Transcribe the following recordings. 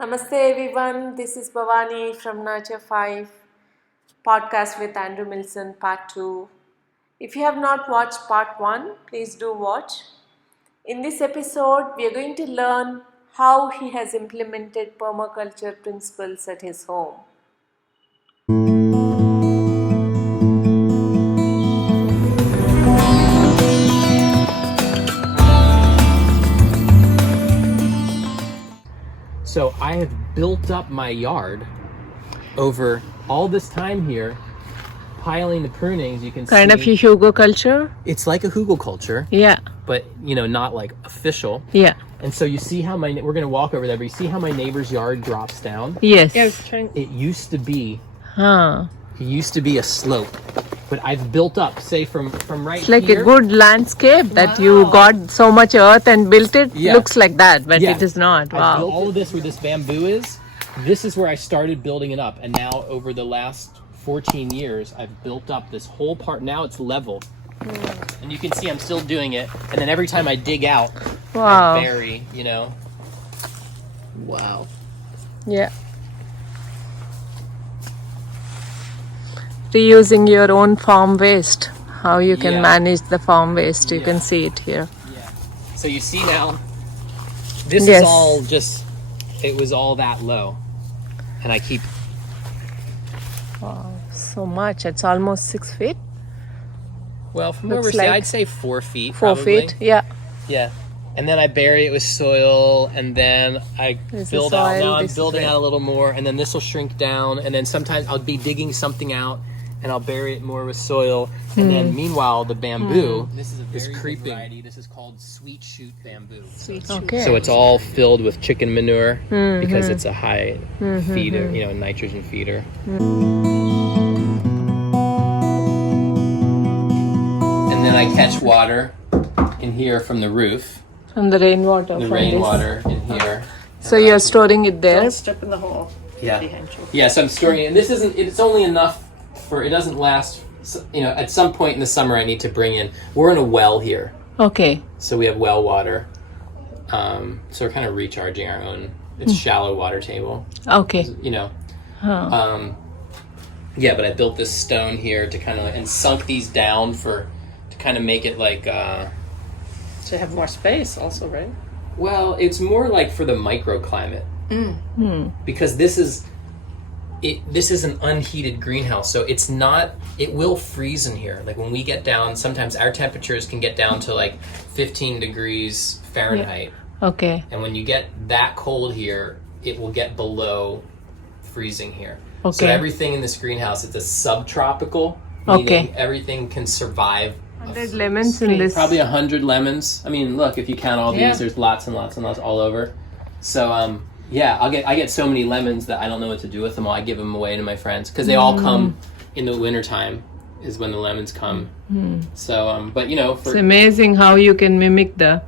Namaste everyone, this is Bhavani from nurture5 podcast with Andrew Millison part 2. If you have not watched part 1, please do watch. In this episode, we are going to learn how he has implemented permaculture principles at his home. So I have built up my yard over all this time here, piling the prunings. You can see Kind of Hugo culture? it's like a hugelkultur, Yeah. but not like official. Yeah. And so you see how we're gonna walk over there, but you see how my neighbor's yard drops down? Yes. It used to be Huh. a slope, but I've built up, say from right It's like here. a good landscape that you got so much earth and built it. Yeah. Looks like that, but Yeah. it is not. I Wow. built all of this where this bamboo is. This is where I started building it up, and now over the last 14 years, I've built up this whole part. Now it's level, and you can see I'm still doing it. And then every time I dig out, Wow. I bury. Wow. Yeah. Reusing your own farm waste. How you can Yeah. manage the farm waste. You Yeah. can see it here. Yeah. So you see now, this Yes. is all just. It was all that low, and I keep. Wow. So much. It's almost 6 feet. Well, from where Looks we're saying, like I'd say 4 feet. 4 probably. feet. Yeah. Yeah. And then I bury it with soil, and then I There's the build out. soil, Now I'm this is building it. out a little more, and then this will shrink down, and then sometimes I'll be digging something out, and I'll bury it more with soil, and then meanwhile the bamboo is creeping. Variety. This is called sweet shoot bamboo. Okay. So it's all filled with chicken manure because it's a high feeder, nitrogen feeder. And then I catch water in here from the roof. From the rainwater. The from rainwater in here. This. So you're storing it there. Step in the hole. Yeah. Yeah, so I'm storing it. And this isn't, it's only enough for, it doesn't last, at some point in the summer I need to bring in, we're in a well here. Okay. So we have well water. So we're kind of recharging our own, it's shallow water table, Okay. Yeah, but I built this stone here to kind of, and sunk these down to kind of make it like, To have more space also, right? well, it's more like for the microclimate. Because this is an unheated greenhouse, so it will freeze in here. Like when we get down, sometimes our temperatures can get down to like 15 degrees Fahrenheit. Okay. And when you get that cold here, it will get below freezing here. So Okay. everything in this greenhouse, it's a subtropical, Okay. meaning everything can survive. 100 lemons in this. Probably 100 lemons. I mean, look, if you count all these, Yeah. there's lots and lots and lots all over. So, yeah, I get so many lemons that I don't know what to do with them all. I give them away to my friends because they all come in the wintertime is when the lemons come. So, but It's amazing how you can mimic the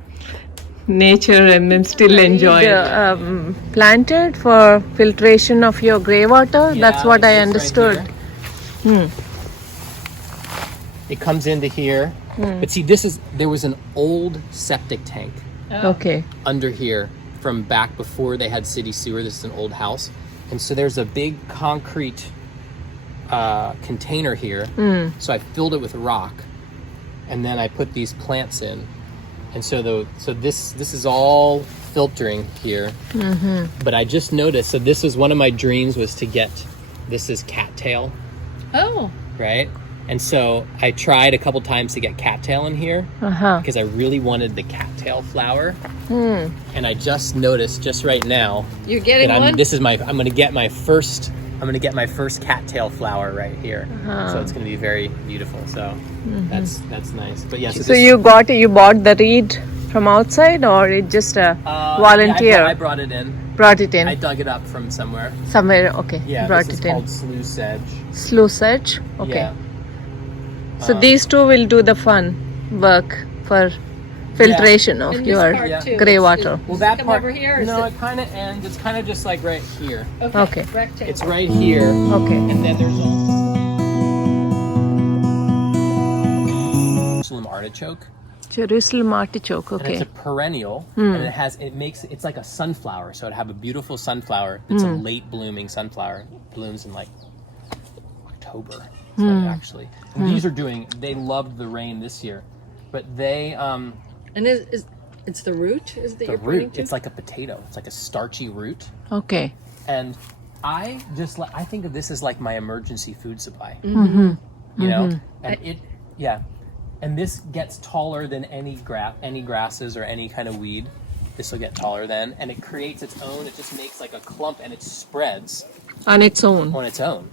nature and then still enjoy it. Planted for filtration of your grey water. That's what I understood. it comes into here. But see, there was an old septic tank Okay. under here from back before they had city sewer. This is an old house. And so there's a big concrete container here. So I filled it with rock, and then I put these plants in. And so this is all filtering here. But I just noticed, so this was one of my dreams, was to get, this is cattail, Oh. right? And so I tried a couple times to get cattail in here because I really wanted the cattail flower. And I just noticed just right now You're getting that one? I'm gonna get my first cattail flower right here. So it's gonna be very beautiful. So that's nice. But yeah, So you bought the reed from outside, or it just a volunteer I brought it in. brought it in I dug it up from somewhere. somewhere? Okay. Yeah, Brought this is it in. called sluice sedge. Sluice sedge. Okay. Yeah. So these two will do the fun work for filtration of In this your part too. grey It's- water. Well, that come part, over here, or is no, it- it kind of ends. It's kind of just like right here. Okay. Rectangle. It's right here, Okay. and then there's Muslim artichoke. Jerusalem artichoke. And Okay. it's a perennial, and it's like a sunflower. So it'd have a beautiful sunflower. It's a late blooming sunflower. It blooms in like October, actually. And they loved the rain this year, but they And it's the root? Is that the you're pointing root. to? It's like a potato. It's like a starchy root, Okay. and I think of this as like my emergency food supply. You know, and and this gets taller than any grasses or any kind of weed. This will get taller then, and it creates its own. It just makes like a clump, and it spreads On its own. on its own,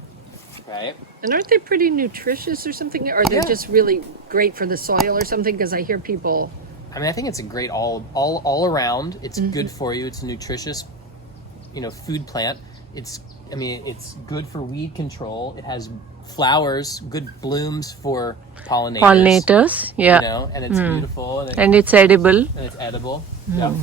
right? And aren't they pretty nutritious or something? Or they're just really great for the soil or something? Because I hear people... I mean, I think it's a great all around. It's good for you. It's a nutritious, food plant. It's good for weed control. It has flowers, good blooms for pollinators. Pollinators, yeah. And it's beautiful. And it's edible. Yeah.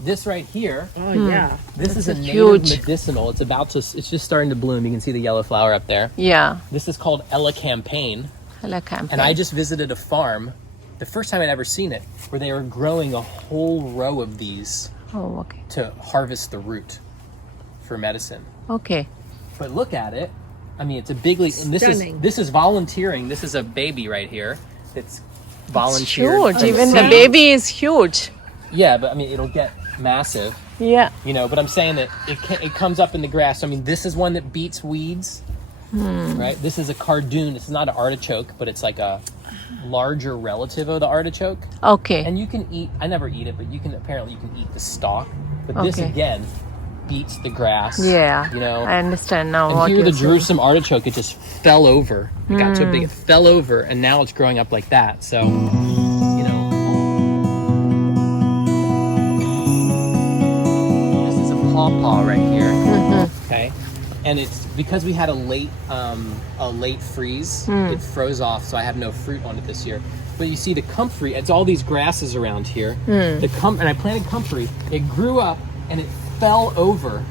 This right here, Oh, yeah. this is a native huge. medicinal. It's just starting to bloom. You can see the yellow flower up there. Yeah. This is called Elecampane. Elecampane. And I just visited a farm, the first time I'd ever seen it, where they were growing a whole row of these Oh, okay. to harvest the root for medicine. Okay. But look at it. I mean, it's a big leaf. And Stunning. this is volunteering. This is a baby right here. It's volunteered. Huge. from Even the the seed. baby is huge. Yeah, but I mean, it'll get massive. Yeah. But I'm saying that it comes up in the grass. I mean, this is one that beats weeds, right? This is a cardoon. It's not an artichoke, but it's like a larger relative of the artichoke. Okay. And you can eat, I never eat it, but apparently you can eat the stalk. But this, Okay. again, beats the grass. Yeah. And I understand now what here you're the saying. Jerusalem artichoke, it just fell over. It got so big, it fell over, and now it's growing up like that. So, this is a pawpaw right here. Okay. And it's because we had a late freeze, it froze off, so I have no fruit on it this year. But you see the comfrey, it's all these grasses around here. And I planted comfrey. It grew up and it fell over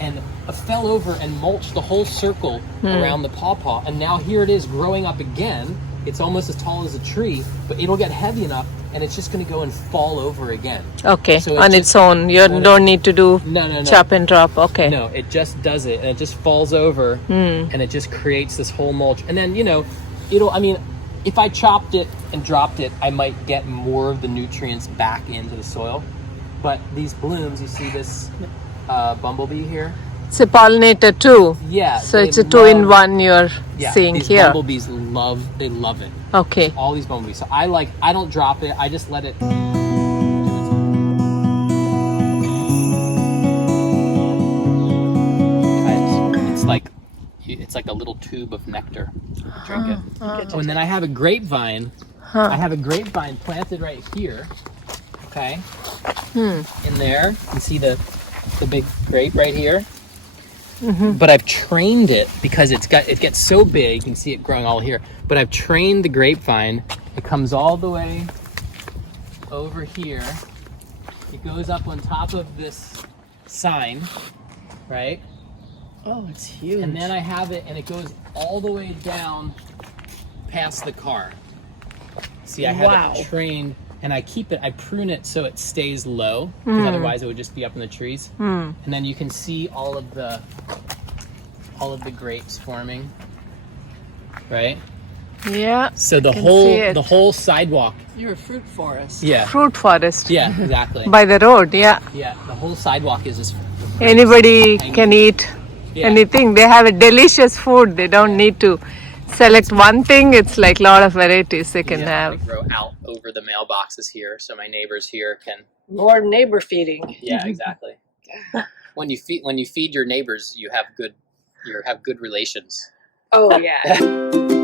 and mulched the whole circle around the pawpaw. And now here it is growing up again. It's almost as tall as a tree, but it'll get heavy enough and it's just going to go and fall over again. Okay. So on its own. You don't need to do No. chop and drop. Okay. No, it just does it, and it just falls over, and it just creates this whole mulch. And then, if I chopped it and dropped it, I might get more of the nutrients back into the soil. But these blooms, you see this bumblebee here? It's a pollinator too. Yeah. So they it's a two-in-one you're seeing these here. bumblebees love it. Okay. All these bumblebees. So I don't drop it, I just let it it's like a little tube of nectar. Drink it. And then I have a grapevine. I have a grapevine planted right here. Okay. In there, you see the big grape right here. But I've trained it because it gets so big. You can see it growing all here. But I've trained the grapevine. It comes all the way over here. It goes up on top of this sign, right? Oh, it's huge. And then I have it, and it goes all the way down past the car. See, I have it trained, and I prune it so it stays low, because otherwise it would just be up in the trees. And then you can see all of the grapes forming, right? Yeah. So the can see it. whole sidewalk. You're a fruit forest. Yeah. Fruit forest. Yeah, exactly. By the road, yeah. Yeah, the whole sidewalk is this. Anybody can eat anything. They have a delicious food. They don't need to select one thing. It's like a lot of varieties they can have. They grow out over the mailboxes here, so my neighbors here can. More neighbor feeding. Yeah, exactly. When you feed your neighbors, you have good relations. Oh, yeah.